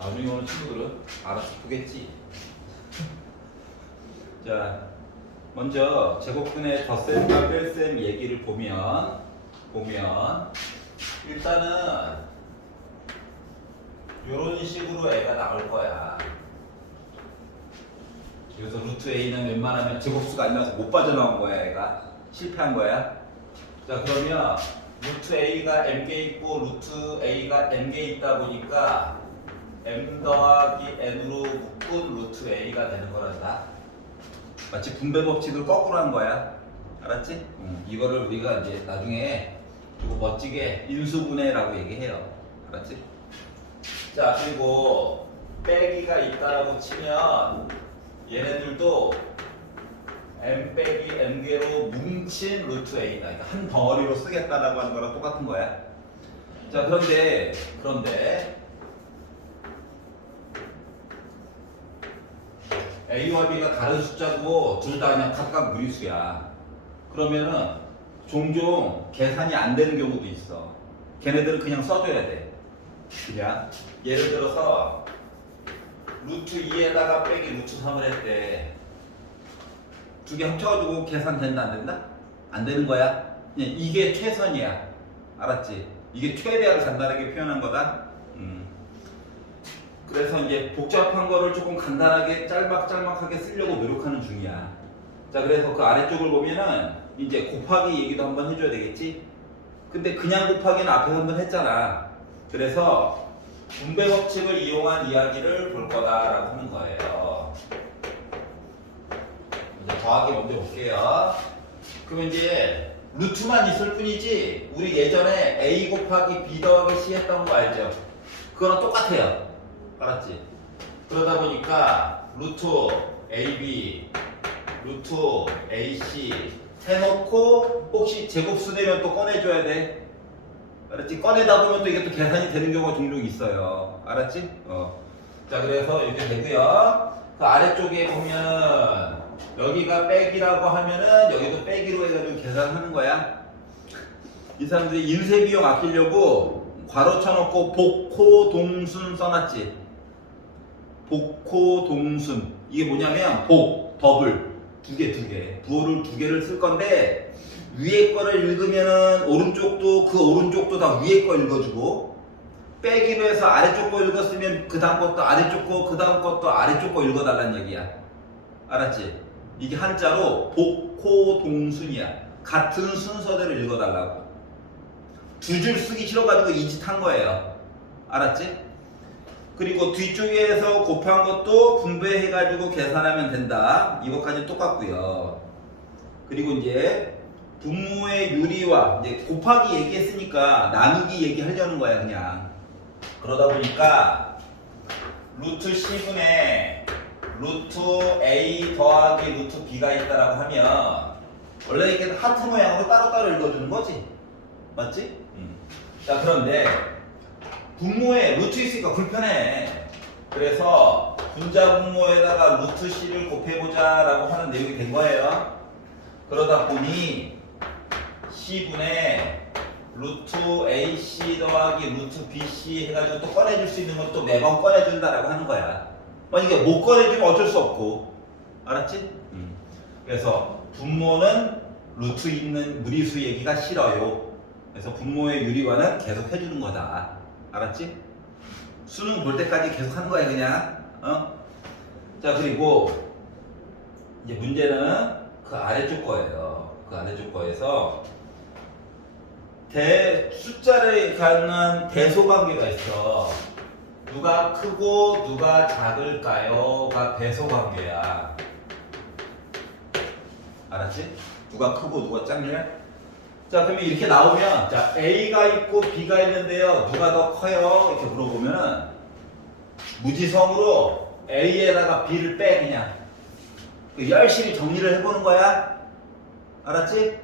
나중에 오는 친구들은 알아서 보겠지. 자, 먼저 제곱근의 덧셈과 뺄셈 얘기를 보면 일단은 이런 식으로 애가 나올 거야. 그래서 루트 A는 웬만하면 제곱수가 아니라서 못 빠져나온 거야. 애가 실패한 거야. 자, 그러면 루트 A가 M개 있고 루트 A가 N개 있다 보니까 M 더하기 N으로 묶은 루트 A가 되는 거란다. 마치 분배 법칙을 거꾸로 한 거야. 알았지? 이거를 우리가 이제 나중에 이거 멋지게 인수분해라고 얘기해요. 알았지? 자, 그리고 빼기가 있다라고 치면 얘네들도 M 빼기 N개로 뭉친 루트 A다. 그러니까 한 덩어리로 쓰겠다라고 하는 거랑 똑같은 거야. 자, 그런데 A와 B가 다른 숫자고 둘 다 그냥 각각 무리수야. 그러면은 종종 계산이 안 되는 경우도 있어. 걔네들은 그냥 써줘야 돼. 그냥 예를 들어서 루트 2에다가 빼기 루트 3을 했대. 두 개 합쳐가지고 계산된다 안 된다? 안 되는 거야. 그냥 이게 최선이야. 알았지? 이게 최대한 간단하게 표현한 거다. 그래서 이제 복잡한 거를 조금 간단하게 짤막짤막하게 쓰려고 노력하는 중이야. 자, 그래서 그 아래쪽을 보면은 이제 곱하기 얘기도 한번 해줘야 되겠지? 근데 그냥 곱하기는 앞에서 한번 했잖아. 그래서 분배 법칙을 이용한 이야기를 볼 거다라고 하는 거예요. 이제 더하기 먼저 볼게요. 그러면 이제 루트만 있을 뿐이지 우리 예전에 A 곱하기 B 더하기 C 했던 거 알죠? 그거랑 똑같아요. 알았지? 그러다 보니까 루트 AB, 루트 AC 해놓고 혹시 제곱수 되면 또 꺼내줘야 돼. 알았지? 꺼내다 보면 또 이게 또 계산이 되는 경우가 종종 있어요. 알았지? 자, 그래서 이렇게 되고요. 그 아래쪽에 보면 여기가 빼기라고 하면은 여기도 빼기로 해가지고 계산하는 거야. 이 사람들이 인쇄 비용 아끼려고 괄호 쳐놓고 복호동순 써놨지. 복호동순. 이게 뭐냐면 더블 두 개 부호를 두 개를 쓸 건데 위에 거를 읽으면은 오른쪽도 그 오른쪽도 다 위에 거 읽어주고 빼기로 해서 아래쪽 거 읽었으면 그 다음 것도 아래쪽 거 그 다음 것도 아래쪽 거 읽어달라는 얘기야. 알았지? 이게 한자로 복호동순이야. 같은 순서대로 읽어달라고. 두 줄 쓰기 싫어가지고 이 짓 한 거예요. 알았지? 그리고 뒤쪽에서 곱한 것도 분배해가지고 계산하면 된다. 이것까지 똑같고요. 그리고 이제 분모의 유리와 이제 곱하기 얘기했으니까 나누기 얘기하려는 거야 그냥. 그러다 보니까 루트 C분의 루트 A 더하기 루트 B가 있다라고 하면 원래 이렇게 하트 모양으로 따로따로 읽어주는 거지. 맞지? 자, 그런데 분모에 루트 있으니까 불편해. 그래서 분자 분모에다가 루트 C를 곱해보자 라고 하는 내용이 된 거예요. 그러다 보니 C분의 루트 AC 더하기 루트 BC 해가지고 또 꺼내줄 수 있는 것도 매번 꺼내준다라고 하는 거야. 만약에 못 꺼내주면 어쩔 수 없고. 알았지? 그래서 분모는 루트 있는 무리수 얘기가 싫어요. 그래서 분모의 유리화는 계속 해주는 거다. 알았지? 수능 볼 때까지 계속 하는 거야 그냥. 자, 그리고 이제 문제는 그 아래쪽 거예요. 그 아래쪽 거에서 숫자를 갖는 대소관계가 있어. 누가 크고 누가 작을까요?가 대소관계야. 알았지? 누가 크고 누가 작냐? 자, 그러면 이렇게 나오면 자, A가 있고 B가 있는데요. 누가 더 커요? 이렇게 물어보면은 무지성으로 A에다가 B를 빼 그냥. 열심히 정리를 해보는 거야. 알았지?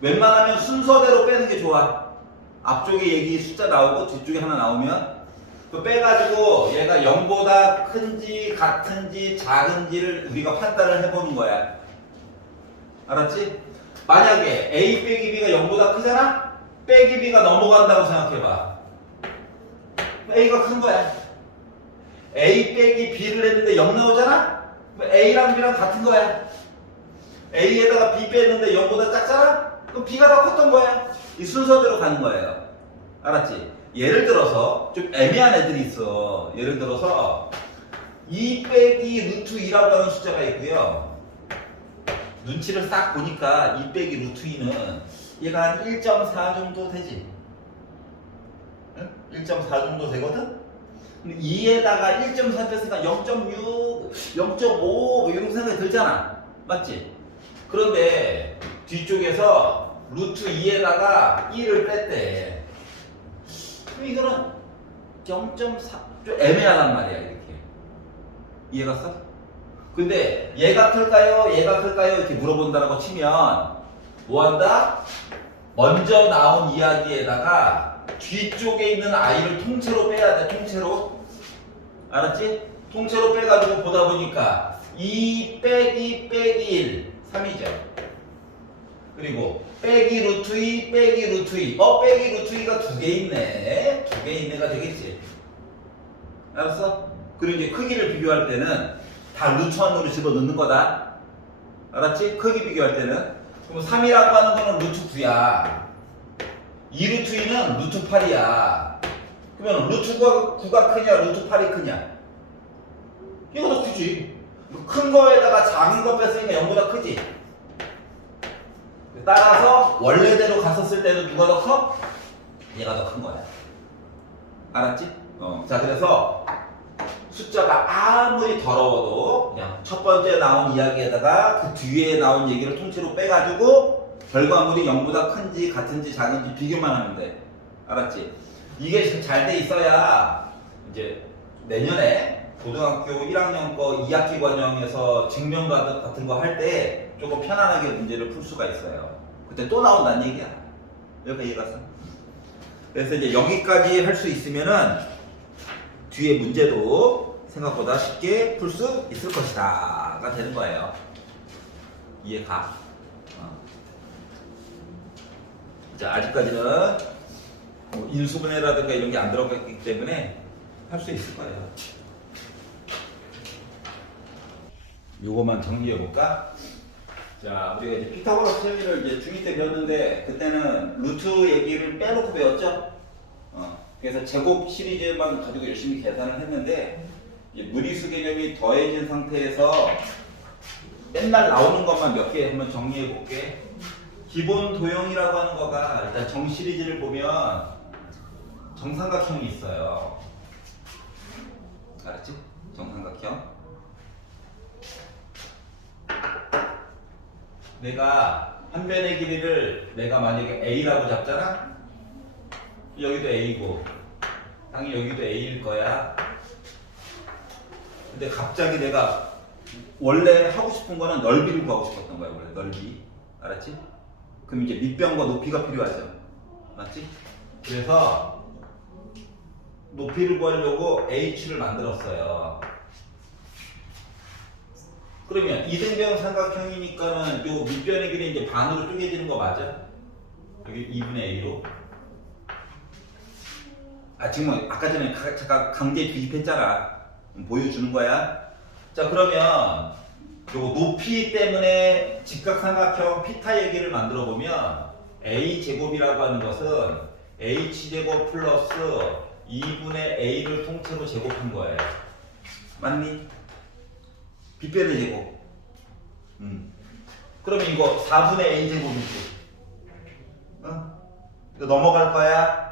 웬만하면 순서대로 빼는 게 좋아. 앞쪽에 얘기 숫자 나오고 뒤쪽에 하나 나오면 그 빼가지고 얘가 0보다 큰지 같은지 작은지를 우리가 판단을 해보는 거야. 알았지? 만약에 A 빼기 B가 0보다 크잖아? 빼기 B가 넘어간다고 생각해봐. A가 큰 거야. A 빼기 B를 했는데 0 나오잖아? 그럼 A랑 B랑 같은 거야. A에다가 B 뺐는데 0보다 작잖아? 그럼 B가 더 컸던 거야. 이 순서대로 가는 거예요. 알았지? 예를 들어서 좀 애매한 애들이 있어. 예를 들어서 2 빼기 루트 2라고 하는 숫자가 있고요. 눈치를 싹 보니까 2 빼기 루트 2는 얘가 한 1.4 정도 되지. 응? 1.4 정도 되거든? 2에다가 1.4 뺐으니까 0.6, 0.5 뭐 이런 생각이 들잖아. 맞지? 그런데 뒤쪽에서 루트 2에다가 1을 뺐대. 그럼 이거는 0.4, 좀 애매하단 말이야, 이렇게. 이해갔어? 근데 얘가 클까요? 얘가 클까요? 이렇게 물어본다라고 치면 뭐 한다? 먼저 나온 이야기에다가 뒤쪽에 있는 아이를 통째로 빼야 돼, 통째로. 알았지? 통째로 빼가지고 보다 보니까 2 빼기 1, 3이죠. 그리고 빼기 루트 2, 빼기 루트 2. 빼기 루트 2가 2개 있네. 2개 있네가 되겠지. 알았어? 그리고 이제 크기를 비교할 때는 다 루트 안으로 집어넣는 거다. 알았지? 크기 비교할 때는. 그럼 3이라고 하는 거는 루트 9야. 2 루트 2는 루트 8이야. 그러면 루트 9가 크냐, 루트 8이 크냐? 이거 더 크지. 큰 거에다가 작은 거 뺐으니까 0보다 크지. 따라서 원래대로 갔었을 때는 누가 더 커? 얘가 더 큰 거야. 알았지? 자, 그래서 숫자가 아무리 더러워도 그냥 첫 번째 나온 이야기에다가 그 뒤에 나온 얘기를 통째로 빼가지고 결과물이 0보다 큰지 같은지 작은지 비교만 하면 돼. 알았지? 이게 잘 돼 있어야 이제 내년에 고등학교 1학년 거 2학기 과정에서 증명 같은 거 할 때 조금 편안하게 문제를 풀 수가 있어요. 그때 또 나온다는 얘기야. 여기 이해갔어? 그래서 이제 여기까지 할 수 있으면은 뒤에 문제도 생각보다 쉽게 풀 수 있을 것이다가 되는 거예요. 이해가? 자, 아직까지는 인수분해라든가 이런 게 안 들어갔기 때문에 할 수 있을 거예요. 요거만 정리해 볼까? 자, 우리가 이제 피타고라스 정리를 이제 중2 때 배웠는데 그때는 루트 얘기를 빼놓고 배웠죠? 그래서 제곱 시리즈만 가지고 열심히 계산을 했는데 무리수 개념이 더해진 상태에서 맨날 나오는 것만 몇 개 한번 정리해 볼게. 기본 도형이라고 하는 거가 일단 정 시리즈를 보면 정삼각형이 있어요. 알았지? 정삼각형. 내가 한 변의 길이를 내가 만약에 A라고 잡잖아? 여기도 A고 당연히 여기도 A일 거야. 근데 갑자기 내가 원래 하고 싶은 거는 넓이를 구하고 싶었던 거야. 원래 넓이. 알았지? 그럼 이제 밑변과 높이가 필요하죠. 맞지? 그래서 높이를 구하려고 H를 만들었어요. 그러면 이등변 삼각형이니까는 요 밑변의 길이 이제 반으로 쪼개지는 거 맞아? 여기 2분의 A로. 지금 아까 전에 잠깐 강제 투입했잖아. 보여주는 거야. 자, 그러면 요 높이 때문에 직각삼각형 피타 얘기를 만들어 보면 A 제곱이라고 하는 것은 H 제곱 플러스 2분의 A를 통째로 제곱한 거예요. 맞니? 빗변의 제곱. 그러면 이거 4분의 A 제곱이지. 이거 넘어갈 거야?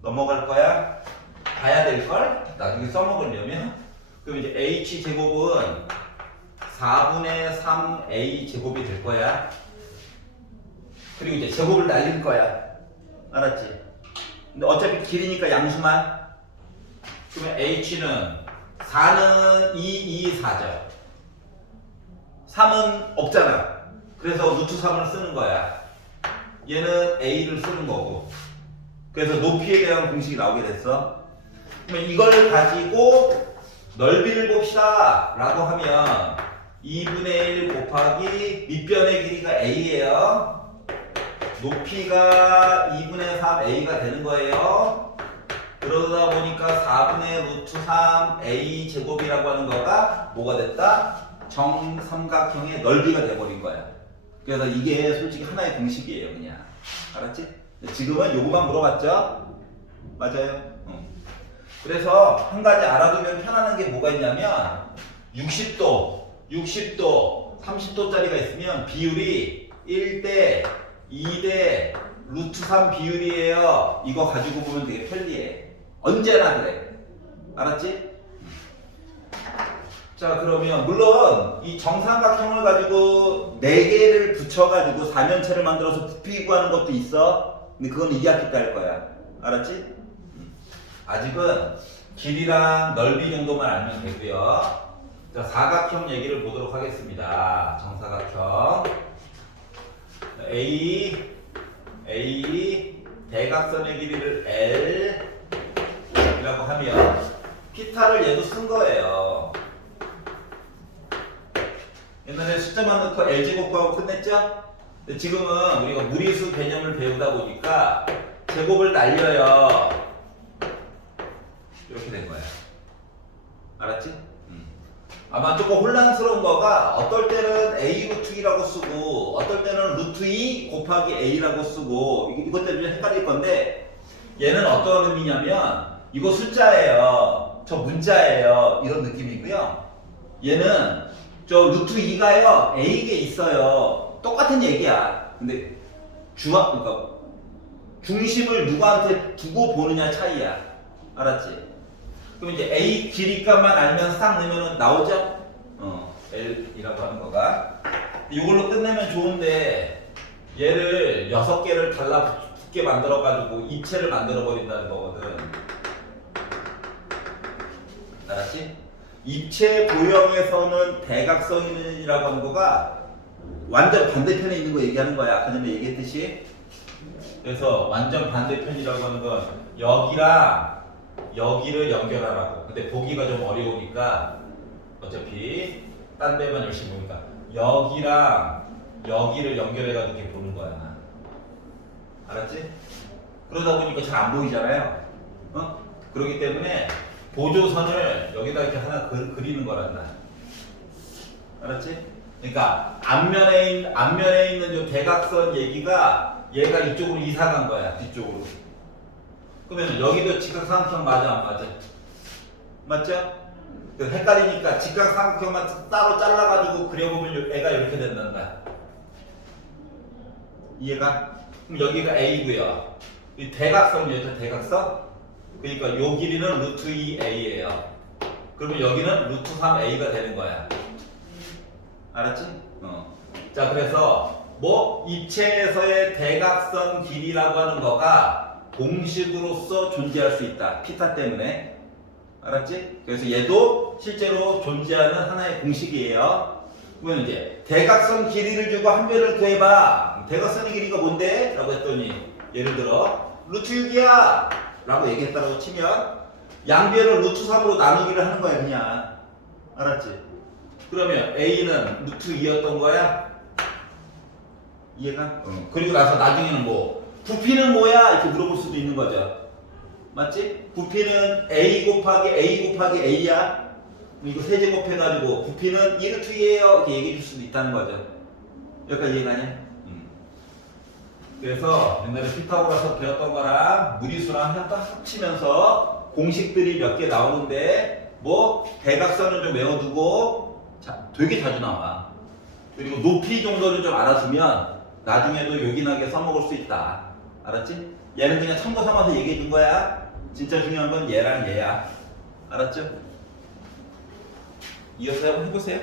넘어갈 거야? 봐야 될걸? 나중에 써먹으려면. 그럼 이제 H 제곱은 4분의 3 A 제곱이 될 거야. 그리고 이제 제곱을 날릴 거야. 알았지? 근데 어차피 길이니까 양수만. 그러면 H는 4는 2, 4죠. 3은 없잖아. 그래서 루트 3을 쓰는 거야. 얘는 A를 쓰는 거고. 그래서 높이에 대한 공식이 나오게 됐어. 그러면 이걸 가지고 넓이를 봅시다 라고 하면 2분의 1 곱하기 밑변의 길이가 A예요. 높이가 2분의 3 A가 되는 거예요. 그러다 보니까 4분의 루트 3 a 제곱이라고 하는 거가 뭐가 됐다? 정삼각형의 넓이가 돼버린 거야. 그래서 이게 솔직히 하나의 공식이에요, 그냥. 알았지? 지금은 요거만 물어봤죠? 맞아요. 그래서 한 가지 알아두면 편안한 게 뭐가 있냐면 60도, 30도짜리가 있으면 비율이 1대 2대 루트 3 비율이에요. 이거 가지고 보면 되게 편리해. 언제나 그래. 알았지? 자, 그러면 물론 이 정삼각형을 가지고 4개를 붙여가지고 사면체를 만들어서 부피고 하는 것도 있어. 근데 그건 2학기 때 할 거야. 알았지? 아직은 길이랑 넓이 정도만 알면 되고요. 자, 사각형 얘기를 보도록 하겠습니다. 정사각형 A 대각선의 길이를 L 이라고 하면 피타를 얘도 쓴 거예요. 옛날에 숫자만 넣고 L제곱하고 끝냈죠? 근데 지금은 우리가 무리수 개념을 배우다 보니까 제곱을 날려요. 이렇게 된 거야. 알았지? 아마 조금 혼란스러운 거가 어떨 때는 A 루트 2라고 쓰고 어떨 때는 루트 2 곱하기 A라고 쓰고 이것 때문에 헷갈릴 건데 얘는 어떤 의미냐면 이거 숫자예요. 저 문자예요. 이런 느낌이고요. 얘는 저 루트 2가요. A에 있어요. 똑같은 얘기야. 근데 그러니까 중심을 누구한테 두고 보느냐 차이야. 알았지? 그럼 이제 A 길이값만 알면 싹 넣으면 나오죠? L이라고 하는 거가. 이걸로 끝내면 좋은데 얘를 6개를 달라붙게 만들어가지고 입체를 만들어버린다는 거거든. 알았지? 입체 도형에서는 대각선이라고 하는 거가 완전 반대편에 있는 거 얘기하는 거야. 아까 전에 얘기했듯이. 그래서 완전 반대편이라고 하는 건 여기랑 여기를 연결하라고. 근데 보기가 좀 어려우니까 어차피 딴 데만 열심히 보니까 여기랑 여기를 연결해가지고 이렇게 보는 거야. 알았지? 그러다 보니까 잘 안 보이잖아요. 그렇기 때문에 보조선을 여기다 이렇게 하나 그리는 거란다. 알았지? 그러니까 앞면에 있는 요 대각선 얘기가 얘가 이쪽으로 이사 간 거야. 뒤쪽으로. 그러면 여기도 직각삼각형 맞아 안 맞아? 맞죠? 헷갈리니까 직각삼각형만 따로 잘라가지고 그려보면 애가 이렇게 된단다. 이해가? 그럼 여기가 A고요. 이 대각선이죠, 대각선? 그러니까 요 길이는 루트 2A예요. 그러면 여기는 루트 3A가 되는 거야. 알았지? 자, 그래서 뭐 입체에서의 대각선 길이라고 하는 거가 공식으로서 존재할 수 있다. 피타 때문에. 알았지? 그래서 얘도 실제로 존재하는 하나의 공식이에요. 그러면 이제 대각선 길이를 주고 한 변을 구해봐. 대각선의 길이가 뭔데? 라고 했더니 예를 들어 루트 6이야 라고 얘기했다고 치면 양변을 루트 3으로 나누기를 하는 거야 그냥. 알았지? 그러면 A는 루트 2였던 거야? 이해가? 그리고 나서 나중에는 뭐 부피는 뭐야? 이렇게 물어볼 수도 있는 거죠. 맞지? 부피는 A 곱하기 A야. 이거 세제곱 해가지고 부피는 2루트 2예요. 이렇게 얘기해 줄 수도 있다는 거죠. 여기까지 이해가냐? 그래서 옛날에 피타고라서 배웠던 거랑 무리수랑 합치면서 공식들이 몇 개 나오는데 뭐 대각선을 좀 외워두고 되게 자주 나와. 그리고 높이 정도를 좀 알아두면 나중에도 요긴하게 써먹을 수 있다. 알았지? 얘는 그냥 참고 삼아서 얘기해 준 거야. 진짜 중요한 건 얘랑 얘야. 알았죠? 이어서 한번 해보세요.